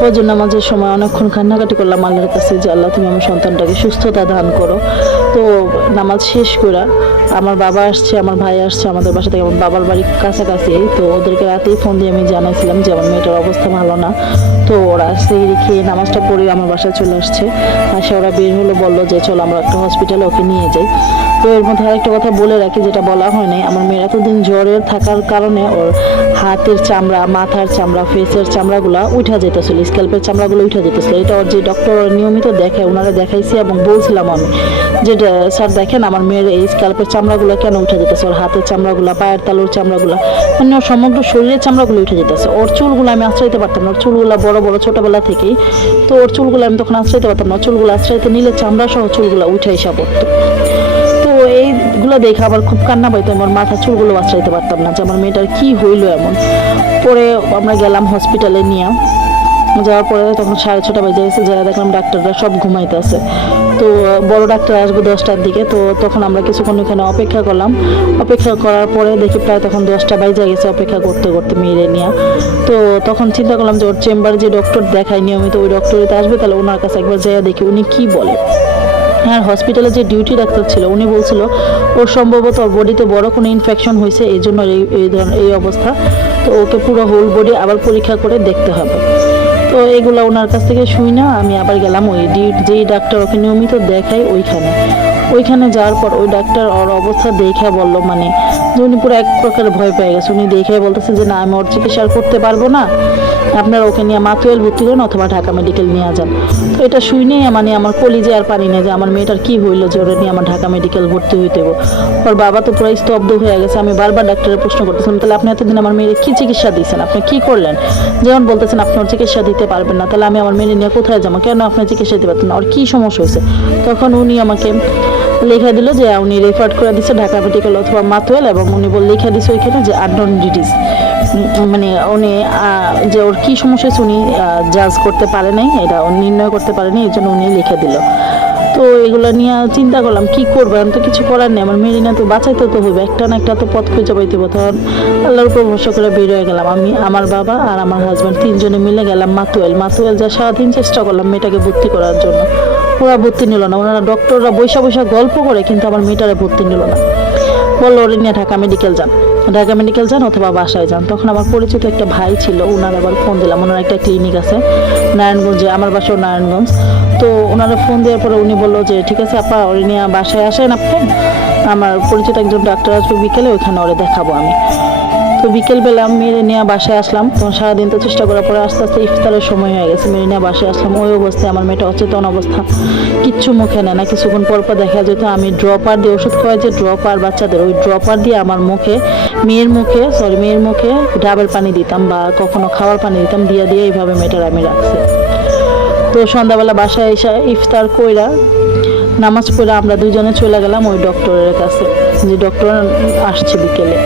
ফজর নামাজের সময় অনেকক্ষণ কান্নাকাটি করলাম আল্লাহর কাছে যে আল্লাহ তুমি আমার সন্তানটাকে সুস্থতা দান করো। তো নামাজ শেষ করে আমার বাবা আসছে, আমার ভাই আসছে আমাদের বাসা থেকে, আমার বাবার বাড়ির কাছাকাছি। তো ওদেরকে রাতেই ফোন দিয়ে আমি জানাইছিলাম যে আমার মেয়েটার অবস্থা ভালো না। তো ওরা সেই রেখে নামাজটা পড়ে আমার বাসায় চলে আসছে। আসে ওরা বের হলো, বললো যে চলো আমরা একটা হসপিটালে ওকে নিয়ে যাই। তো এর মধ্যে আরেকটা কথা বলে রাখি যেটা বলা হয় নাই, আমার মেয়ের এতদিন জ্বরের থাকার কারণে ওর হাতের চামড়া, মাথার চামড়া, ফেসের চামড়াগুলো উঠা যেতেছিল, স্ক্যাল্পের চামড়াগুলো উঠা যেতেছিল। এটা ওর যে ডক্টর নিয়মিত দেখায় ওনারা দেখাইছি এবং বলছিলাম আমি যে স্যার দেখেন আমার মেয়ের এই স্ক্যাল্পের চামড়াগুলো কেন উঠে যেতেছে, ওর হাতের চামড়াগুলো, পায়ের তালুর চামড়াগুলো, মানে ওর সমগ্র শরীরের চামড়াগুলো উঠে যেতেছে। ওর চুলগুলো আমি আশ্রাইতে পারতাম না, ওর চুলগুলো বড় বড় ছোটবেলা থেকেই। তো ওর চুলগুলো আমি তখন আশ্রাইতে পারতাম না, চুলগুলো আশ্রাইতে নিলে চামড়া সহ চুলগুলো উঠে এসে পড়তো। তো এইগুলো দেখে আবার খুব কান্না পাইতো, আমার মাথা চুলগুলো আশ্রাইতে পারতাম না যে আমার মেয়েটার কি হইলো এমন। পরে আমরা গেলাম হসপিটালে নিয়ে যাওয়ার পরে তখন 6:30 বেজে গেছে, যারা দেখলাম ডাক্তাররা সব ঘুমাইতেছে। তো বড় ডাক্তার আসবে 10টার দিকে। তো তখন আমরা কিছুক্ষণ ওখানে অপেক্ষা করলাম। অপেক্ষা করার পরে দেখি প্রায় তখন 10টা বেজে গেছে অপেক্ষা করতে করতে মেয়েরে নিয়ে। তো তখন চিন্তা করলাম যে ওর চেম্বারে যে ডক্টর দেখায় নিয়মিত ওই ডক্টরিতে আসবে, তাহলে ওনার কাছে একবার যাইয়া দেখি উনি কি বলে। আর হসপিটালে যে ডিউটি ডাক্তার ছিল উনি বলছিল ওর সম্ভবত ওর বডিতে বড় কোনো ইনফেকশন হয়েছে, এই জন্য এই অবস্থা। তো ওকে পুরো হোল বডি আবার পরীক্ষা করে দেখতে হবে। তো এগুলো ওনার কাছ থেকে শুই না আমি আবার গেলাম ওই যেই ডাক্তার ওকে নিয়মিত দেখাই ওইখানে যাওয়ার পর ওই ডাক্তার ওর অবস্থা দেখে বলল মানে যে উনি পুরো এক প্রকার ভয় পেয়ে গেছে। উনি দেখে বলতেছে যে না আমি ওর চিকিৎসা করতে পারবো না, আপনারা ওকে নিয়ে মাতুয়েল ভর্তি করেন অথবা ঢাকা মেডিকেল নিয়ে যান। তো এটা শুই নেই মানে আমার কলিজে আর পারি না যে আমার মেয়েটার কি হইলো যে ওরা নিয়ে আমার ঢাকা মেডিকেল ভর্তি হইতে। ওর বাবা তো পুরো স্তব্ধ হয়ে গেছে। আমি বারবার ডাক্তারের প্রশ্ন করতেছিলাম তাহলে আপনি এতদিন আমার মেয়ের কি চিকিৎসা দিয়েছেন, আপনি কি করলেন? যেমন বলতেছেন আপনি ওর চিকিৎসা দিতে পারবেন না, তাহলে আমি আমার মেয়ে নিয়ে কোথায় যাবো, কেন আপনি চিকিৎসা দিতে পারতেন না, ওর কী সমস্যা হয়েছে? তখন উনি আমাকে লেখা দিল যে উনি রেফার করে দিচ্ছে ঢাকা মেডিকেল অথবা মাতুয়েল, এবং উনি লেখা দিচ্ছে ওইখানে যে আননোন ডিজিজ, মানে উনি যে ওর কী সমস্যা হয়েছে উনি জাজ করতে পারে নাই, এটা নির্ণয় করতে পারেনি, এই জন্য উনি লিখে দিল। তো এগুলো নিয়ে চিন্তা করলাম কি করবো, আমি তো কিছু করার নেই, আমার মেয়ে না তো বাঁচাইতে তো হবে, একটা না একটা তো পথ খুঁজে পাইতে হবে। তখন আল্লাহর উপর ভরসা করে বের হয়ে গেলাম আমি, আমার বাবা আর আমার হাজব্যান্ড 3জনে মিলে গেলাম মাতুয়েল যা সারাদিন চেষ্টা করলাম মেয়েটাকে ভর্তি করার জন্য। ওরা ভর্তি নিল না, ওনারা ডক্টররা বৈশা গল্প করে কিন্তু আমার মেয়েটারে ভর্তি নিল না। বললো ওরে নিয়ে ঢাকা মেডিকেল যান অথবা বাসায় যান। তখন আমার পরিচিত একটা ভাই ছিল, ওনার আবার ফোন দিলাম, ওনার একটা ক্লিনিক আছে নারায়ণগঞ্জে, আমার বাসাও নারায়ণগঞ্জ। তো ওনারা ফোন দেওয়ার পরে উনি বললো যে ঠিক আছে আপা ওরে নিয়ে বাসায় আসেন আপনি, আমার পরিচিত একজন ডাক্তার আসবে বিকেলে, ওইখানে ওরে দেখাবো আমি। তো বিকেলবেলা মেরে নিয়ে বাসায় আসলাম। তখন সারাদিন তো চেষ্টা করার পরে আস্তে আস্তে ইফতারের সময় হয়ে গেছে, মেরে নিয়ে বাসায় আসলাম। ওই অবস্থায় আমার মেয়েটা অচেতন অবস্থা, কিচ্ছু মুখে নেয় না। কিছুক্ষণ পর দেখা যেত আমি ড্রপার দিয়ে ওষুধ খাওয়াই, যে ড্রপার বাচ্চাদের, ওই ড্রপার দিয়ে আমার মেয়ের মুখে ডাবের পানি দিতাম বা কখনো খাওয়ার পানি দিতাম, দিয়ে এইভাবে মেয়েটার আমি রাখছি। তো সন্ধ্যাবেলা বাসায় এসে ইফতার কইরা নামাজ পড়ে আমরা 2জনে চলে গেলাম ওই ডক্টরের কাছে, যে ডক্টর আসছে বিকেলে।